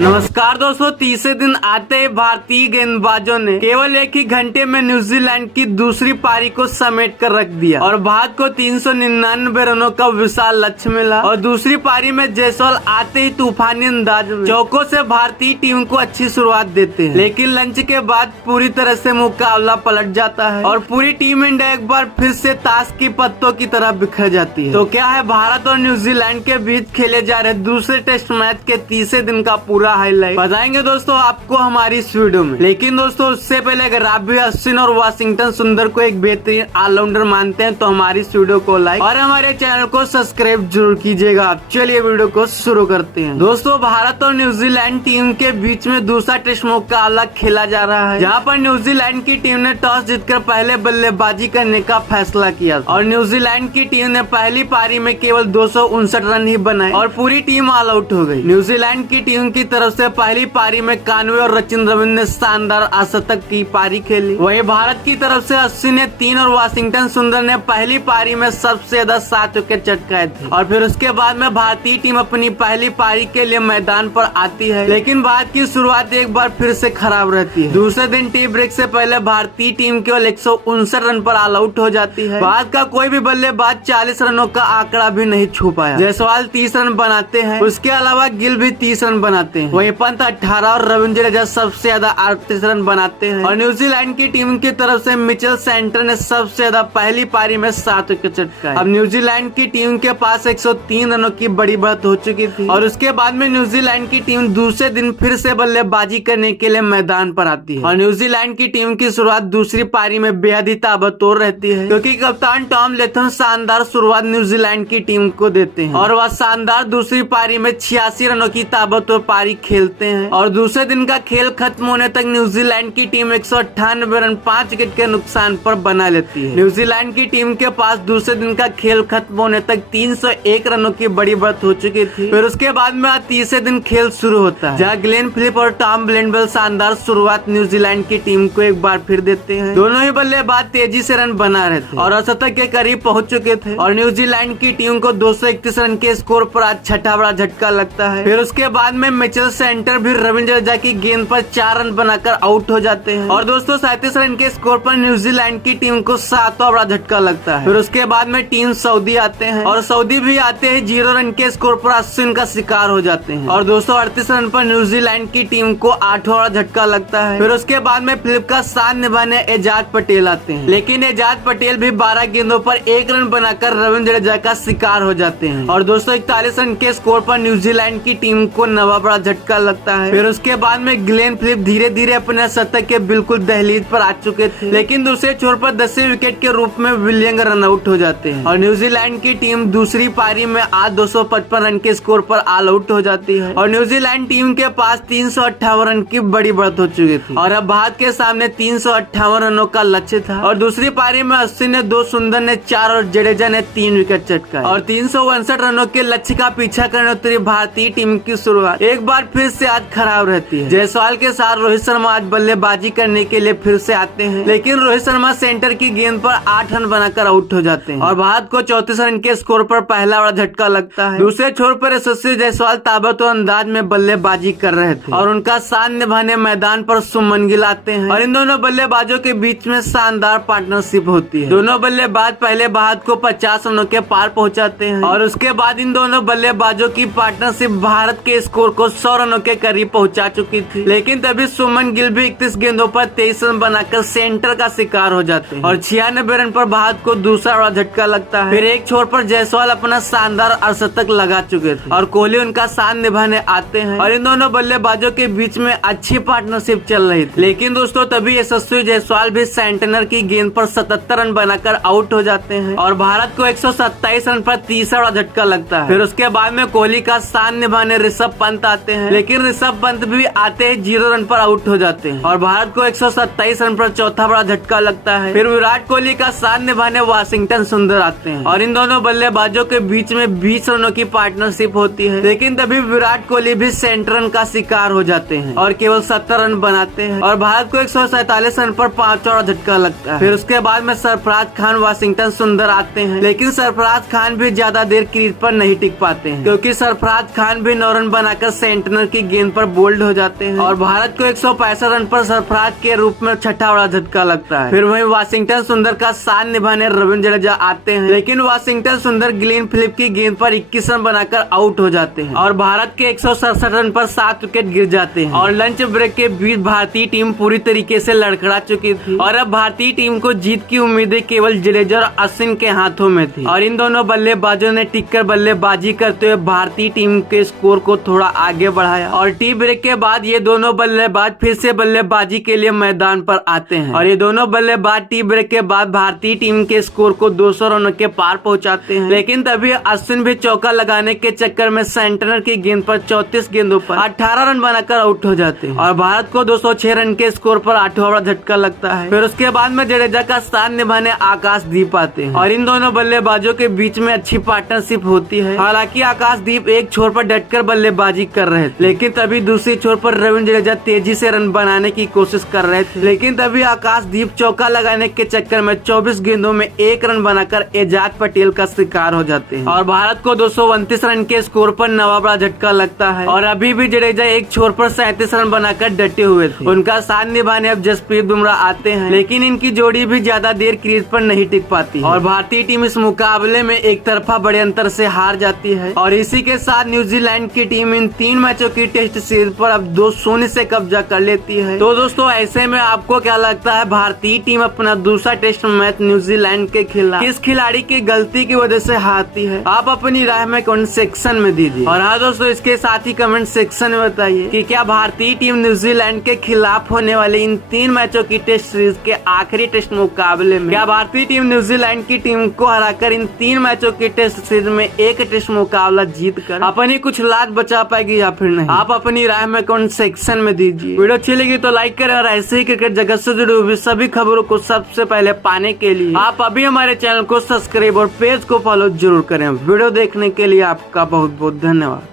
नमस्कार दोस्तों, तीसरे दिन आते ही भारतीय गेंदबाजों ने केवल एक ही घंटे में न्यूजीलैंड की दूसरी पारी को समेट कर रख दिया और भारत को 399 रनों का विशाल लक्ष्य मिला। और दूसरी पारी में जायसवाल आते ही तूफानी अंदाज में चौकों से भारतीय टीम को अच्छी शुरुआत देते हैं, लेकिन लंच के बाद पूरी तरह से मुकाबला पलट जाता है और पूरी टीम इंडिया एक बार फिर से ताश की पत्तों की तरह बिखर जाती है। तो क्या है भारत और न्यूजीलैंड के बीच खेले जा रहे दूसरे टेस्ट मैच के तीसरे दिन का पूरा हाईलाइट बताएंगे दोस्तों आपको हमारी इस वीडियो में। लेकिन दोस्तों उससे पहले अगर आप भी अश्विन और वाशिंगटन सुंदर को एक बेहतरीन ऑलराउंडर मानते हैं तो हमारी इस वीडियो को लाइक और हमारे चैनल को सब्सक्राइब जरूर कीजिएगा। आप चलिए वीडियो को शुरू करते हैं। दोस्तों भारत और न्यूजीलैंड टीम के बीच में दूसरा टेस्ट मुकाबला खेला जा रहा है, जहाँ पर न्यूजीलैंड की टीम ने टॉस जीतकर पहले बल्लेबाजी करने का फैसला किया और न्यूजीलैंड की टीम ने पहली पारी में केवल 259 रन ही बनाए और पूरी टीम ऑल आउट हो गई। न्यूजीलैंड की टीम की तरफ से पहली पारी में कानवे और सचिन रविंद्र ने शानदार अर्धशतक की पारी खेली। वहीं भारत की तरफ से अश्विन ने 3 और वाशिंगटन सुंदर ने पहली पारी में सबसे ज्यादा 7 विकेट चटकाए थे। और फिर उसके बाद में भारतीय टीम अपनी पहली पारी के लिए मैदान पर आती है, लेकिन भारत की शुरुआत एक बार फिर से खराब रहती है। दूसरे दिन टी ब्रेक से पहले भारतीय टीम केवल 159 रन पर ऑल आउट हो जाती है। भारत का कोई भी बल्लेबाज 40 रनों का आंकड़ा भी नहीं छू पाया। जायसवाल 30 रन बनाते हैं, उसके अलावा गिल भी 30 रन बनाते हैं। वहीं पंत 18 और रविंद्र जडेजा सबसे ज्यादा 38 रन बनाते हैं। और न्यूजीलैंड की टीम की तरफ से मिचेल सेंटर ने सबसे ज्यादा पहली पारी में 7 विकेट चटकाए। अब न्यूजीलैंड की टीम के पास 103 रनों की बड़ी बढ़त हो चुकी थी और उसके बाद में न्यूजीलैंड की टीम दूसरे दिन फिर से बल्लेबाजी करने के लिए मैदान पर आती है। और न्यूजीलैंड की टीम की शुरुआत दूसरी पारी में बेहद ही ताबड़तोड़ रहती है, क्योंकि कप्तान टॉम लेथम शानदार शुरुआत न्यूजीलैंड की टीम को देते हैं और वह शानदार दूसरी पारी में 86 रनों की ताबड़तोड़ पारी खेलते हैं। और दूसरे दिन का खेल खत्म होने तक न्यूजीलैंड की टीम 198 रन 5 विकेट के नुकसान पर बना लेती है। न्यूजीलैंड की टीम के पास दूसरे दिन का खेल खत्म होने तक 301 रनों की बड़ी बढ़त हो चुकी थी। फिर उसके बाद में तीसरे दिन खेल शुरू होता है, जहाँ ग्लेन फिलिप और टॉम ब्लेंडवेल शानदार शुरुआत न्यूजीलैंड की टीम को एक बार फिर देते हैं। दोनों ही बल्लेबाज तेजी से रन बना रहे थे और अर्धशतक के करीब पहुंच चुके थे और न्यूजीलैंड की टीम को 231 रन के स्कोर पर आज छठा बड़ा झटका लगता है। फिर उसके बाद में मिचेल सेंटर भी रविंद्र जडेजा की गेंद पर 4 रन बनाकर आउट हो जाते हैं और दोस्तों 37 रन के स्कोर पर न्यूजीलैंड की टीम को 7वां बड़ा झटका लगता है। फिर उसके बाद में टीम सऊदी आते हैं और सऊदी भी आते हैं 0 रन के स्कोर पर अश्विन का शिकार हो जाते हैं और 238 रन पर न्यूजीलैंड की टीम को 8वां बड़ा झटका लगता है। फिर उसके बाद में फिलिप का साथ निभाने एजाज पटेल आते हैं, लेकिन एजाज पटेल भी 12 गेंदों पर 1 रन बनाकर रविंद्र जडेजा का शिकार हो जाते हैं और 241 रन के स्कोर पर न्यूजीलैंड की टीम को 9वां बड़ा झटका लगता है। फिर उसके बाद में ग्लेन फिलिप धीरे धीरे अपने शतक के बिल्कुल दहलीज पर आ चुके थे, लेकिन दूसरे छोर पर 10वें विकेट के रूप में विलियम रन आउट हो जाते हैं और न्यूजीलैंड की टीम दूसरी पारी में आज 255 रन के स्कोर पर ऑल आउट हो जाती है और न्यूजीलैंड टीम के पास 358 रन की बड़ी बढ़त हो चुकी थी और अब भारत के सामने 358 रनों का लक्ष्य था। और दूसरी पारी में अश्विन ने 2, सुंदर ने 4 और जडेजा ने 3 विकेट चटकाए और 359 रनों के लक्ष्य का पीछा करने उतरी भारतीय टीम की शुरुआत एक बार फिर से आज खराब रहती है। जायसवाल के साथ रोहित शर्मा आज बल्लेबाजी करने के लिए फिर से आते हैं, लेकिन रोहित शर्मा सेंटर की गेंद पर 8 रन बनाकर आउट हो जाते हैं और भारत को 34 रन के स्कोर पर पहला बड़ा झटका लगता है। दूसरे छोर पर यशस्वी जायसवाल ताबड़तोड़ अंदाज में बल्लेबाजी कर रहे थे और उनका साथ निभाने मैदान पर सुमन गिल आते हैं और इन दोनों बल्लेबाजों के बीच में शानदार पार्टनरशिप होती है। दोनों बल्लेबाज पहले भारत को 50 रनों के पार पहुंचाते हैं और उसके बाद इन दोनों बल्लेबाजों की पार्टनरशिप भारत के स्कोर को 100 रनों के करीब पहुंचा चुकी थी, लेकिन तभी सुमन गिल भी 31 गेंदों पर 23 रन बनाकर सेंटर का शिकार हो जाते हैं और 96 रन पर भारत को दूसरा बड़ा झटका लगता है। फिर एक छोर पर जायसवाल अपना शानदार अर्धशतक लगा चुके थे और कोहली उनका साथ निभाने आते हैं और इन दोनों बल्लेबाजों के बीच में अच्छी पार्टनरशिप चल रही थी, लेकिन दोस्तों तभी यशस्वी जायसवाल भी सेंटनर की गेंद पर 77 रन बनाकर आउट हो जाते हैं और भारत को 127 रन पर तीसरा बड़ा झटका लगता है। फिर उसके बाद में कोहली का साथ निभाने ऋषभ पंत आते हैं, लेकिन ऋषभ पंत भी आते हैं 0 रन पर आउट हो जाते हैं और भारत को 127 रन पर चौथा बड़ा झटका लगता है। फिर विराट कोहली का साथ निभाने वाशिंगटन सुंदर आते हैं और इन दोनों बल्लेबाजों के बीच में 20 रनों की पार्टनरशिप होती है, लेकिन तभी विराट कोहली भी सेंटर रन का शिकार हो जाते हैं और केवल 70 रन बनाते हैं और भारत को 147 रन पर 5वां झटका लगता है। फिर उसके बाद में सरफराज खान वाशिंगटन सुंदर आते हैं, लेकिन सरफराज खान भी ज्यादा देर क्रीज पर नहीं टिक पाते हैं, क्योंकि सरफराज खान भी 9 रन बनाकर सेंटर सेंटनर की गेंद पर बोल्ड हो जाते हैं और भारत को 165 रन पर सरफराज के रूप में छठा बड़ा झटका लगता है। फिर वहीं वाशिंगटन सुंदर का साथ निभाने रविंद्र जडेजा आते हैं, लेकिन वाशिंगटन सुंदर ग्लेन फिलिप की गेंद पर 21 रन बनाकर आउट हो जाते हैं और भारत के 167 रन पर 7 विकेट गिर जाते हैं। और लंच ब्रेक के बीच भारतीय टीम पूरी तरीके से लड़खड़ा चुकी थी और अब भारतीय टीम को जीत की उम्मीदें केवल जडेजा और अश्विन के हाथों में थी और इन दोनों बल्लेबाजों ने टिककर बल्लेबाजी करते हुए भारतीय टीम के स्कोर को थोड़ा आगे बढ़ाया और टी ब्रेक के बाद ये दोनों बल्लेबाज फिर से बल्लेबाजी के लिए मैदान पर आते हैं और ये दोनों बल्लेबाज टी ब्रेक के बाद भारतीय टीम के स्कोर को 200 रनों के पार पहुंचाते हैं। लेकिन तभी अश्विन भी चौका लगाने के चक्कर में सेंटनर की गेंद पर 34 गेंदों पर 18 रन बनाकर आउट हो जाते हैं और भारत को 206 रन के स्कोर पर 8वां बड़ा झटका लगता है। फिर उसके बाद में जडेजा का स्थान निभाने आकाशदीप आते हैं और इन दोनों बल्लेबाजों के बीच में अच्छी पार्टनरशिप होती है। हालांकि आकाशदीप एक छोर पर डटकर बल्लेबाजी कर रहे थे, लेकिन तभी दूसरी छोर पर रविंद्र जडेजा तेजी से रन बनाने की कोशिश कर रहे थे, लेकिन तभी आकाशदीप चौका लगाने के चक्कर में 24 गेंदों में 1 रन बनाकर एजाज पटेल का शिकार हो जाते हैं और भारत को 229 रन के स्कोर पर 9वां बड़ा झटका लगता है। और अभी भी जडेजा एक छोर पर 37 रन बनाकर डटे हुए थे। उनका साथ निभाने अब जसप्रीत बुमराह आते हैं, लेकिन इनकी जोड़ी भी ज्यादा देर क्रीज पर नहीं टिक पाती और भारतीय टीम इस मुकाबले में एक तरफा बड़े अंतर से हार जाती है और इसी के साथ न्यूजीलैंड की टीम इन 3 मैचों की टेस्ट सीरीज पर अब 2-0 से कब्जा कर लेती है। तो दोस्तों ऐसे में आपको क्या लगता है, भारतीय टीम अपना दूसरा टेस्ट मैच न्यूजीलैंड के खिलाफ किस खिलाड़ी की गलती की वजह से हारती है? आप अपनी राय में कमेंट सेक्शन में दीजिए। और हाँ दोस्तों, इसके साथ ही कमेंट सेक्शन में बताइए कि क्या भारतीय टीम न्यूजीलैंड के खिलाफ होने वाले इन 3 मैचों की टेस्ट सीरीज के आखिरी टेस्ट मुकाबले में क्या भारतीय टीम न्यूजीलैंड की टीम को हराकर इन 3 मैचों की टेस्ट सीरीज में एक टेस्ट मुकाबला जीतकर अपनी कुछ लाख बचा पाएगी या फिर नहीं? आप अपनी राय में कमेंट सेक्शन में दीजिए। वीडियो अच्छी लगी तो लाइक करें और ऐसे ही क्रिकेट जगत से जुड़ी हुई सभी खबरों को सबसे पहले पाने के लिए आप अभी हमारे चैनल को सब्सक्राइब और पेज को फॉलो जरूर करें। वीडियो देखने के लिए आपका बहुत बहुत धन्यवाद।